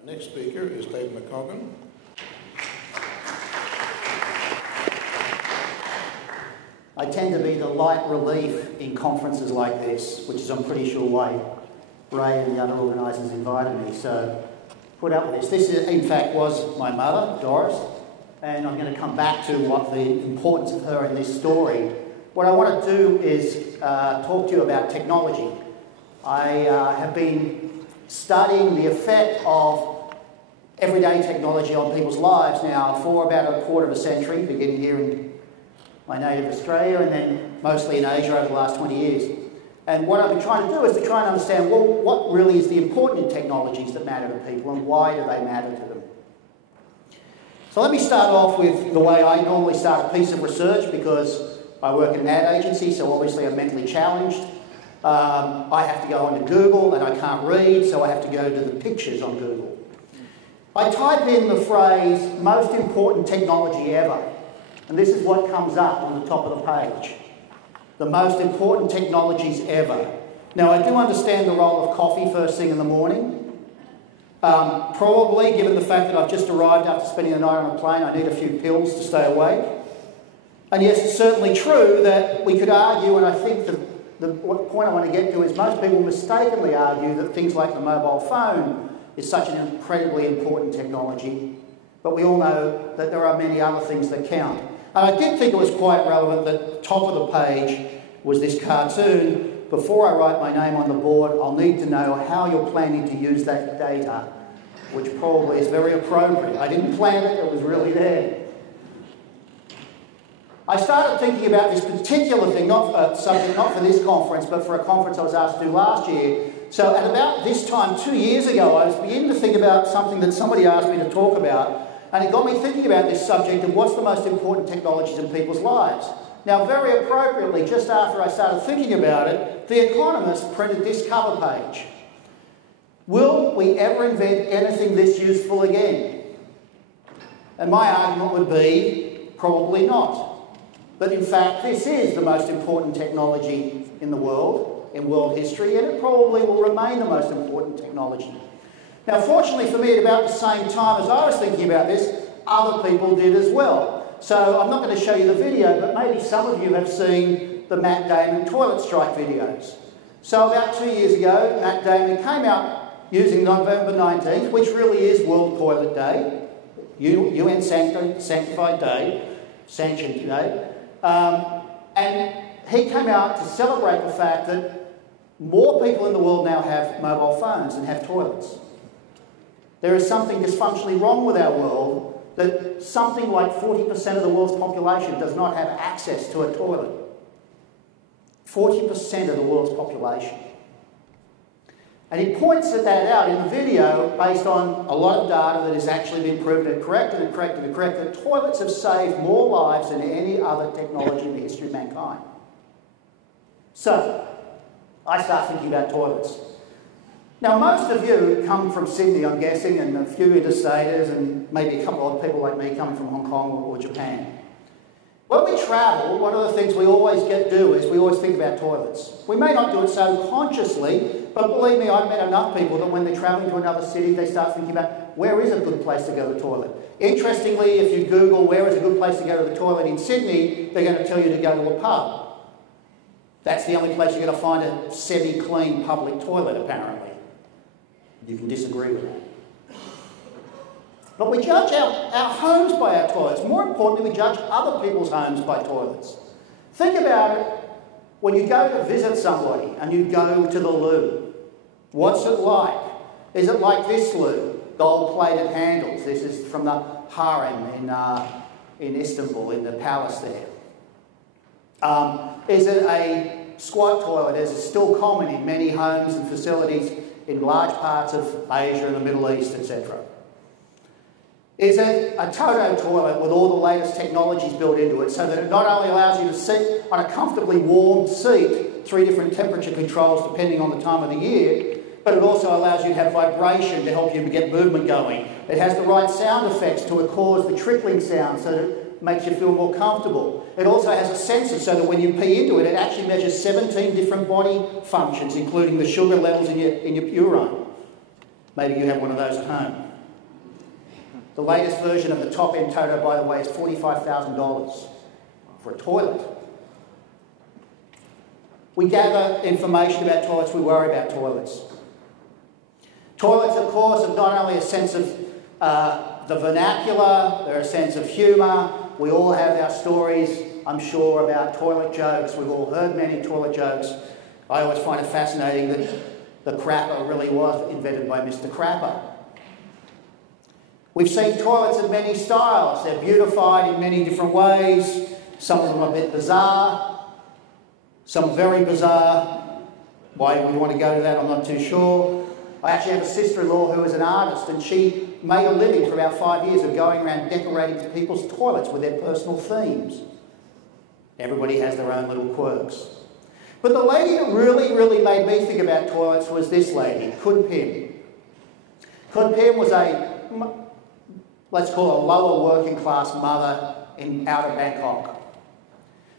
Our next speaker is Dave McCoggan. I tend to be the light relief in conferences like this, which is I'm pretty sure why Ray and the other organisers invited me, so put up with this. This, in fact, was my mother, Doris, and I'm going to come back to what the importance of her in this story. What I want to do is talk to you about technology. I have been studying the effect of everyday technology on people's lives now for about a quarter of a century, beginning here in my native Australia and then mostly in Asia over the last 20 years. And what I've been trying to do is to try and understand, well, what really is the important technologies that matter to people and why do they matter to them? So let me start off with the way I normally start a piece of research, because I work in an ad agency, so obviously I'm mentally challenged. I have to go onto Google and I can't read, so I have to go to the pictures on Google. I type in the phrase, most important technology ever, and this is what comes up on the top of the page. The most important technologies ever. Now, I do understand the role of coffee first thing in the morning. Probably, given the fact that I've just arrived after spending the night on a plane, I need a few pills to stay awake. And yes, it's certainly true that we could argue, and I think the point I want to get to is most people mistakenly argue that things like the mobile phone is such an incredibly important technology, but we all know that there are many other things that count. And I did think it was quite relevant that top of the page was this cartoon. Before I write my name on the board, I'll need to know how you're planning to use that data, which probably is very appropriate. I didn't plan it, it was really there. I started thinking about this particular thing, subject not for this conference, but for a conference I was asked to do last year. So at about this time, 2 years ago, I was beginning to think about something that somebody asked me to talk about. And it got me thinking about this subject of what's the most important technologies in people's lives. Now, very appropriately, just after I started thinking about it, The Economist printed this cover page. Will we ever invent anything this useful again? And my argument would be, probably not. But in fact, this is the most important technology in the world, in world history, and it probably will remain the most important technology. Now, fortunately for me, at about the same time as I was thinking about this, other people did as well. So I'm not going to show you the video, but maybe some of you have seen the Matt Damon toilet strike videos. So about 2 years ago, Matt Damon came out using November 19th, which really is World Toilet Day, UN sanctified day, sanctioned day, and he came out to celebrate the fact that more people in the world now have mobile phones than have toilets. There is something dysfunctionally wrong with our world, that something like 40% of the world's population does not have access to a toilet. 40% of the world's population. And he points that out in the video based on a lot of data that has actually been proven and corrected that toilets have saved more lives than any other technology in the history of mankind. So, I start thinking about toilets. Now, most of you come from Sydney, I'm guessing, and a few interstaters, and maybe a couple of people like me coming from Hong Kong or Japan. When we travel, one of the things we always do is we always think about toilets. We may not do it so consciously, but believe me, I've met enough people that when they're travelling to another city, they start thinking about where is a good place to go to the toilet. Interestingly, if you Google where is a good place to go to the toilet in Sydney, they're going to tell you to go to a pub. That's the only place you're going to find a semi-clean public toilet, apparently. You can disagree with that. But we judge our homes by our toilets. More importantly, we judge other people's homes by toilets. Think about it when you go to visit somebody and you go to the loo. What's it like? Is it like this loo? Gold-plated handles. This is from the harem in Istanbul, in the palace there. Is it a squat toilet, as is still common in many homes and facilities in large parts of Asia and the Middle East, etc.? Is it a Toto toilet with all the latest technologies built into it so that it not only allows you to sit on a comfortably warm seat, 3 different temperature controls depending on the time of the year, but it also allows you to have vibration to help you get movement going. It has the right sound effects to cause the trickling sound so that it makes you feel more comfortable. It also has a sensor so that when you pee into it, it actually measures 17 different body functions, including the sugar levels in your urine. Maybe you have one of those at home. The latest version of the top-end Toto, by the way, is $45,000 for a toilet. We gather information about toilets, we worry about toilets. Toilets, of course, have not only a sense of the vernacular, they're a sense of humour. We all have our stories, I'm sure, about toilet jokes. We've all heard many toilet jokes. I always find it fascinating that the crapper really was invented by Mr. Crapper. We've seen toilets of many styles. They're beautified in many different ways. Some of them are a bit bizarre, some very bizarre. Why we want to go to that, I'm not too sure. I actually have a sister-in-law who is an artist, and she made a living for about 5 years of going around decorating people's toilets with their personal themes. Everybody has their own little quirks. But the lady that really made me think about toilets was this lady, Kun Pim. Kun Pim was a, let's call her a lower working class mother out of Bangkok.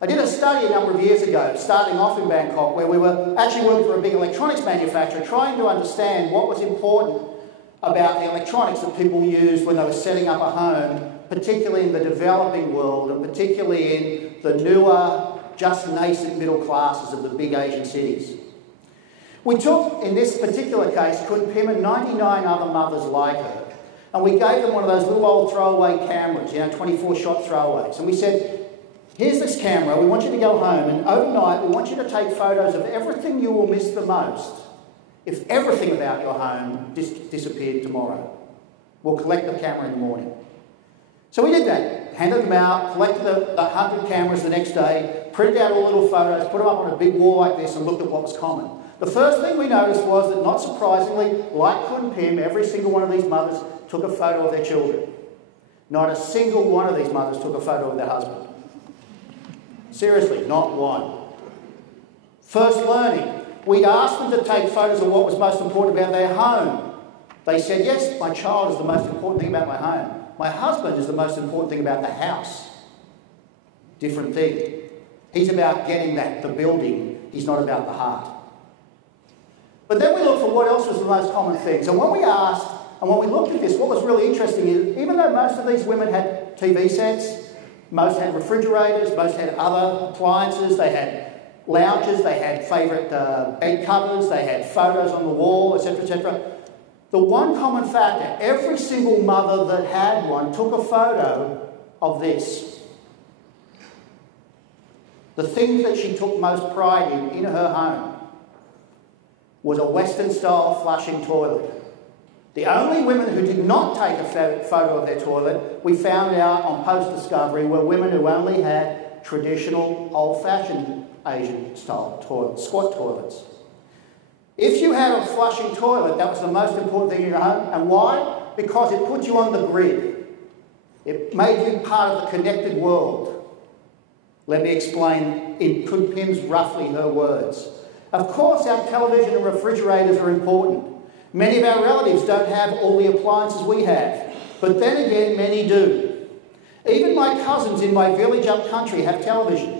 I did a study a number of years ago, starting off in Bangkok, where we were actually working for a big electronics manufacturer, trying to understand what was important about the electronics that people used when they were setting up a home, particularly in the developing world, and particularly in the newer, just nascent middle classes of the big Asian cities. We took, in this particular case, Kun Pim and 99 other mothers like her, and we gave them one of those little old throwaway cameras, 24-shot throwaways, and we said, here's this camera, we want you to go home, and overnight we want you to take photos of everything you will miss the most if everything about your home disappeared tomorrow. We'll collect the camera in the morning. So we did that, handed them out, collected the 100 cameras the next day, printed out all the little photos, put them up on a big wall like this and looked at what was common. The first thing we noticed was that, not surprisingly, like Kun Pim, every single one of these mothers took a photo of their children. Not a single one of these mothers took a photo of their husband. Seriously, not one. First learning. We'd asked them to take photos of what was most important about their home. They said, yes, my child is the most important thing about my home. My husband is the most important thing about the house. Different thing. He's about getting the building. He's not about the heart. But then we looked for what else was the most common things. And when we asked, and when we looked at this, what was really interesting is, even though most of these women had TV sets, most had refrigerators, most had other appliances, they had lounges, they had favourite bed covers, they had photos on the wall, etc., etc. The one common factor, every single mother that had one took a photo of this. The thing that she took most pride in her home was a Western-style flushing toilet. The only women who did not take a photo of their toilet, we found out on post-discovery, were women who only had traditional, old-fashioned Asian-style toilets, squat toilets. If you had a flushing toilet, that was the most important thing in your home. And why? Because it put you on the grid. It made you part of the connected world. Let me explain in Kun Pim's roughly her words. Of course, our television and refrigerators are important. Many of our relatives don't have all the appliances we have, but then again, many do. Even my cousins in my village up country have television.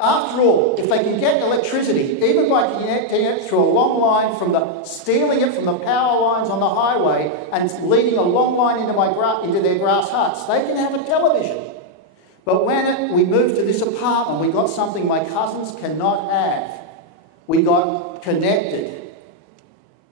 After all, if they can get electricity, even by connecting it through a long line stealing it from the power lines on the highway and leading a long line into their grass huts, they can have a television. But when we moved to this apartment, we got something my cousins cannot have. We got connected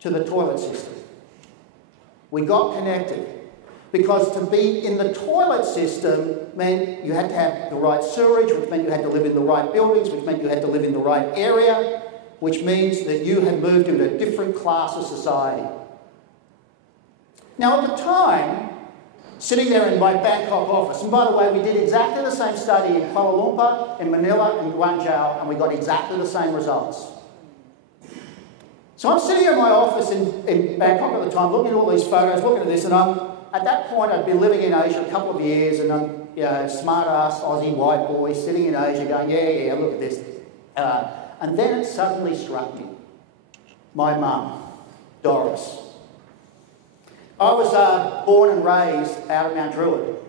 to the toilet system. We got connected because to be in the toilet system meant you had to have the right sewerage, which meant you had to live in the right buildings, which meant you had to live in the right area, which means that you had moved into a different class of society. Now, at the time, sitting there in my Bangkok office, and by the way, we did exactly the same study in Kuala Lumpur, in Manila, in Guangzhou, and we got exactly the same results. So I'm sitting in my office in Bangkok at the time, looking at all these photos, looking at this, and at that point I'd been living in Asia a couple of years, and I'm smart-ass Aussie white boy sitting in Asia going, yeah, look at this. And then it suddenly struck me. My mum, Doris. I was born and raised out of Mount Druitt,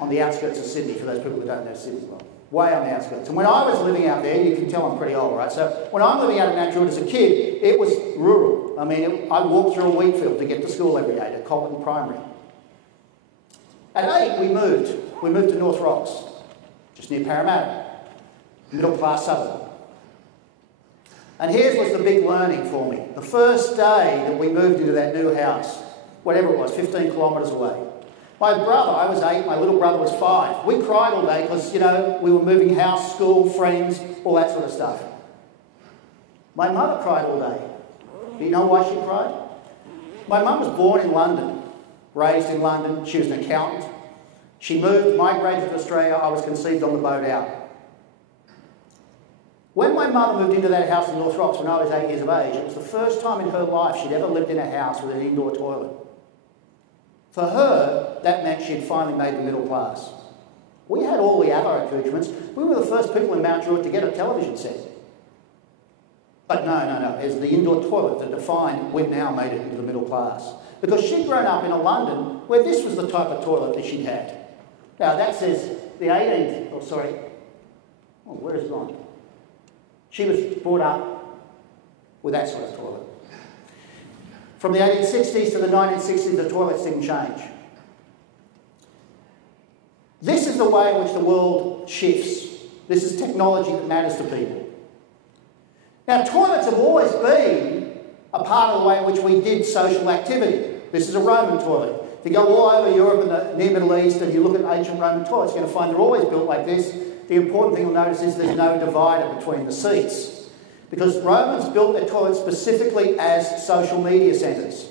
on the outskirts of Sydney, for those people who don't know Sydney well. Way on the outskirts. And when I was living out there, you can tell I'm pretty old, right? So when I'm living out of Mount Druitt as a kid, it was rural. I mean, I walked through a wheat field to get to school every day, to Colton Primary. At 8, we moved. We moved to North Rocks, just near Parramatta, middle-class suburb. And here's was the big learning for me. The first day that we moved into that new house, whatever it was, 15 kilometres away, my brother, I was 8, my little brother was 5. We cried all day because, you know, we were moving house, school, friends, all that sort of stuff. My mother cried all day. Do you know why she cried? My mum was born in London, raised in London. She was an accountant. She moved, migrated to Australia. I was conceived on the boat out. When my mother moved into that house in North Rocks when I was 8 years of age, it was the first time in her life she'd ever lived in a house with an indoor toilet. For her, that meant she'd finally made the middle class. We had all the other accoutrements. We were the first people in Mount Druitt to get a television set. But no. It was the indoor toilet that defined we've now made it into the middle class. Because she'd grown up in a London where this was the type of toilet that she'd had. Now that says the 18th, where is it gone? She was brought up with that sort of toilet. From the 1860s to the 1960s, the toilets didn't change. This is the way in which the world shifts. This is technology that matters to people. Now, toilets have always been a part of the way in which we did social activity. This is a Roman toilet. If you go all over Europe and the near Middle East and you look at ancient Roman toilets, you're going to find they're always built like this. The important thing you'll notice is there's no divider between the seats, because Romans built their toilets specifically as social media centres.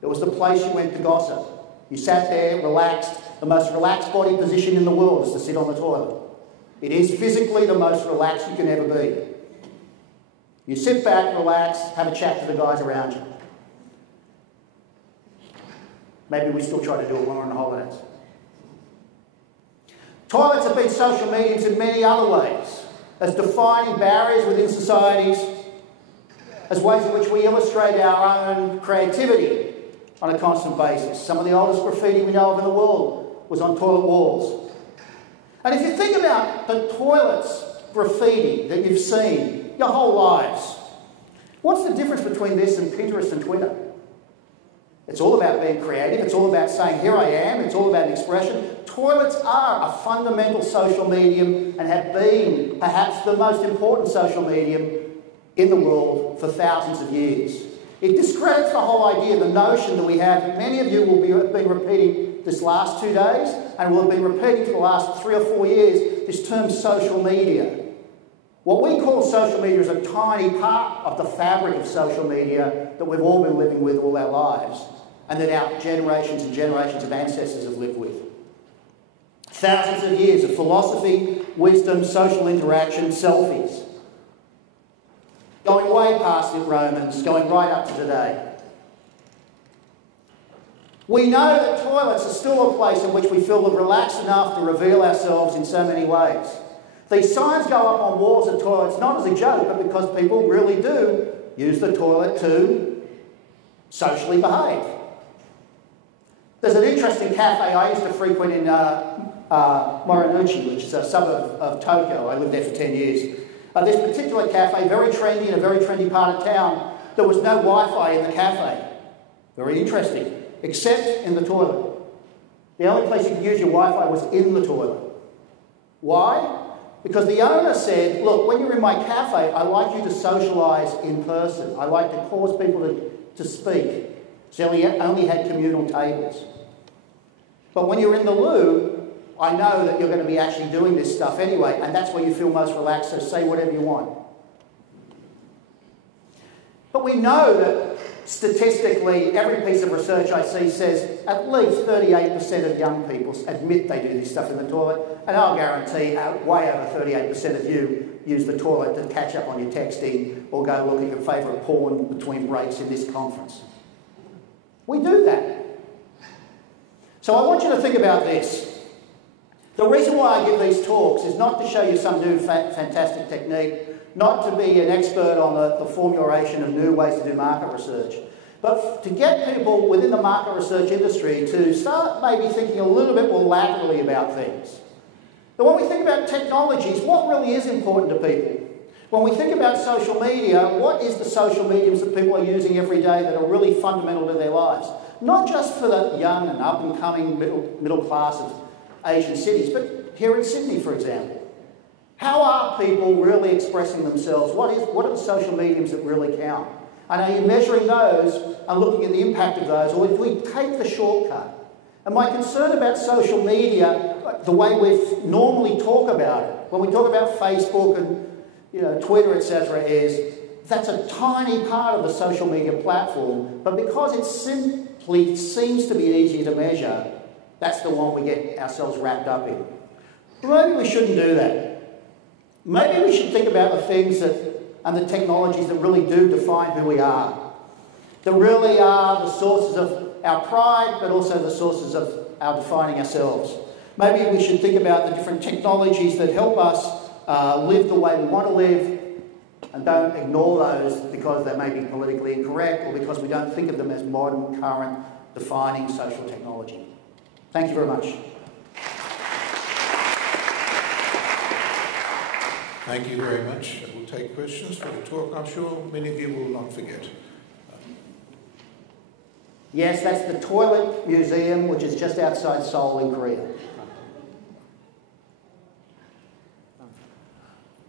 It was the place you went to gossip. You sat there, relaxed. The most relaxed body position in the world is to sit on the toilet. It is physically the most relaxed you can ever be. You sit back, relax, have a chat to the guys around you. Maybe we still try to do it when we're on holidays. Toilets have been social mediums in many other ways, as defining barriers within societies, as ways in which we illustrate our own creativity on a constant basis. Some of the oldest graffiti we know of in the world was on toilet walls. And if you think about the toilets graffiti that you've seen your whole lives, what's the difference between this and Pinterest and Twitter? It's all about being creative. It's all about saying, here I am. It's all about expression. Toilets are a fundamental social medium and have been perhaps the most important social medium in the world for thousands of years. It discredits the whole idea, the notion that we have, that many of you will have been repeating this last 2 days and will have been repeating for the last 3 or 4 years, this term social media. What we call social media is a tiny part of the fabric of social media that we've all been living with all our lives, and that our generations and generations of ancestors have lived with. Thousands of years of philosophy, wisdom, social interaction, selfies. Going way past the Romans, going right up to today. We know that toilets are still a place in which we feel relaxed enough to reveal ourselves in so many ways. These signs go up on walls of toilets not as a joke, but because people really do use the toilet to socially behave. There's an interesting cafe I used to frequent in Modernity, which is a suburb of Tokyo. I lived there for 10 years. This particular cafe, very trendy in a very trendy part of town, there was no Wi-Fi in the cafe. Very interesting, except in the toilet. The only place you could use your Wi-Fi was in the toilet. Why? Because the owner said, look, when you're in my cafe, I like you to socialise in person. I like to cause people to speak. So he only had communal tables. But when you're in the loo, I know that you're going to be actually doing this stuff anyway, and that's where you feel most relaxed, so say whatever you want. But we know that statistically, every piece of research I see says at least 38% of young people admit they do this stuff in the toilet, and I'll guarantee way over 38% of you use the toilet to catch up on your texting or go look at your favourite porn between breaks in this conference. We do that. So I want you to think about this. The reason why I give these talks is not to show you some new fantastic technique, not to be an expert on the formulation of new ways to do market research, but to get people within the market research industry to start maybe thinking a little bit more laterally about things. But when we think about technologies, what really is important to people? When we think about social media, what is the social mediums that people are using every day that are really fundamental to their lives? not just for the young and up-and-coming middle class of Asian cities, but here in Sydney, for example. How are people really expressing themselves? What are the social mediums that really count? And are you measuring those and looking at the impact of those, or if we take the shortcut? And my concern about social media, the way we normally talk about it, when we talk about Facebook and Twitter, etc., is that's a tiny part of the social media platform, but because it simply seems to be easier to measure, that's the one we get ourselves wrapped up in. Maybe we shouldn't do that. Maybe we should think about the things and the technologies that really do define who we are, that really are the sources of our pride, but also the sources of our defining ourselves. Maybe we should think about the different technologies that help us live the way we want to live, and don't ignore those because they may be politically incorrect or because we don't think of them as modern, current, defining social technology. Thank you very much. Thank you very much. We'll take questions for the talk. I'm sure many of you will not forget. Yes, that's the Toilet Museum, which is just outside Seoul in Korea.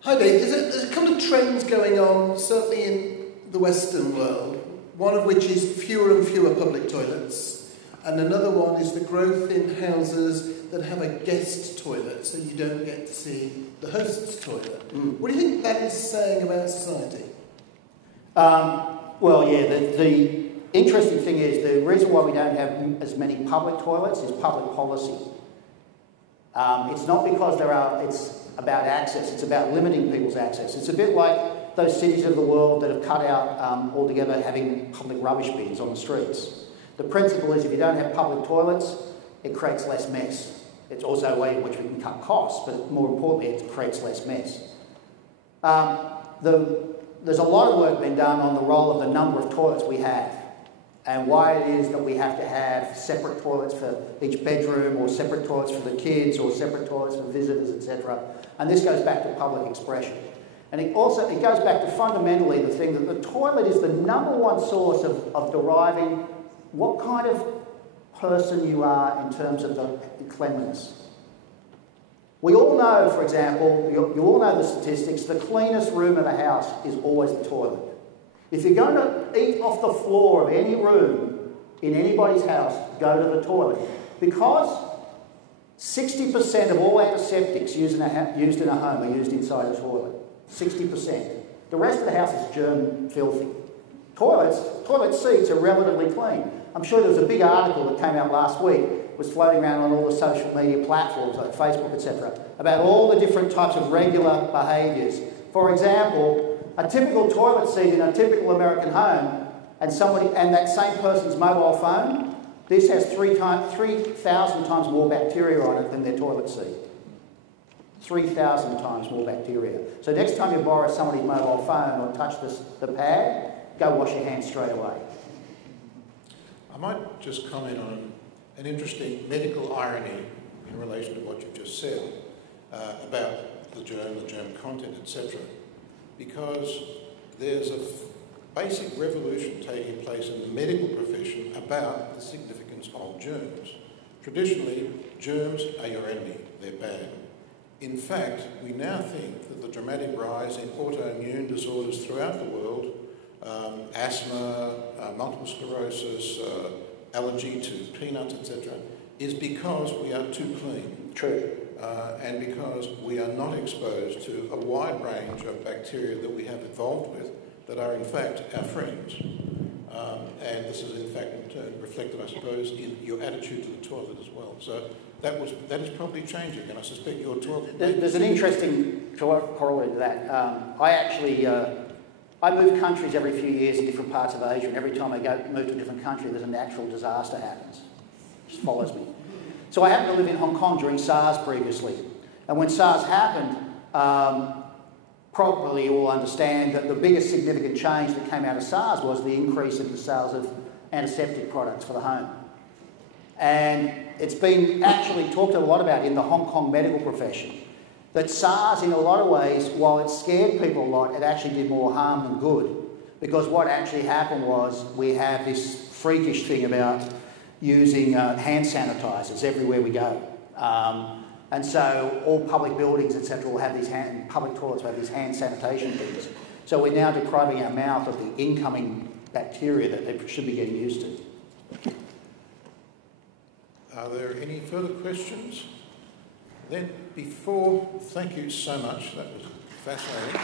Hi Dave, there's a couple of trends going on, certainly in the Western world, one of which is fewer and fewer public toilets, and another one is the growth in houses that have a guest toilet, so you don't get to see the host's toilet. What do you think that is saying about society? Well, yeah, the interesting thing is the reason why we don't have as many public toilets is public policy. It's not because it's about access, it's about limiting people's access. It's a bit like those cities of the world that have cut out altogether having public rubbish bins on the streets. The principle is if you don't have public toilets, it creates less mess. It's also a way in which we can cut costs, but more importantly, it creates less mess. There's a lot of work being done on the role of the number of toilets we have and why it is that we have to have separate toilets for each bedroom or separate toilets for the kids or separate toilets for visitors, etc. And this goes back to public expression. And it goes back to fundamentally the thing that the toilet is the number one source of deriving what kind of person you are in terms of the cleanliness. We all know, for example, you all know the statistics, the cleanest room in the house is always the toilet. If you're going to eat off the floor of any room in anybody's house, go to the toilet. Because 60% of all antiseptics used in a home are used inside the toilet. 60%. The rest of the house is germ filthy. Toilet seats are relatively clean. I'm sure there was a big article that came out last week, was floating around on all the social media platforms like Facebook, etc., about all the different types of regular behaviours. For example, a typical toilet seat in a typical American home and that same person's mobile phone, this has 3,000 times more bacteria on it than their toilet seat. 3,000 times more bacteria. So next time you borrow somebody's mobile phone or touch the pad, go wash your hands straight away. I might just comment on an interesting medical irony in relation to what you've just said about the germ content, etc. Because there's a basic revolution taking place in the medical profession about the significance of germs. Traditionally, germs are your enemy, they're bad. In fact, we now think that the dramatic rise in autoimmune disorders throughout the world, asthma, multiple sclerosis, allergy to peanuts, etc., is because we are too clean. True. And because we are not exposed to a wide range of bacteria that we have evolved with that are in fact our friends. And this is in fact in turn reflected, I suppose, in your attitude to the toilet as well. So that is probably changing, and I suspect your talk... There's an interesting corollary to that. I move countries every few years in different parts of Asia, and every time I move to a different country, there's a natural disaster happens. It just follows me. So I happened to live in Hong Kong during SARS previously. And when SARS happened, probably you all understand that the biggest significant change that came out of SARS was the increase in the sales of antiseptic products for the home. And it's been actually talked a lot about in the Hong Kong medical profession, that SARS in a lot of ways, while it scared people a lot, it actually did more harm than good. Because what actually happened was we have this freakish thing about using hand sanitisers everywhere we go. And so all public buildings, etc., will have these public toilets will have these hand sanitation things. So we're now depriving our mouth of the incoming bacteria that they should be getting used to. Are there any further questions? Then thank you so much, that was fascinating.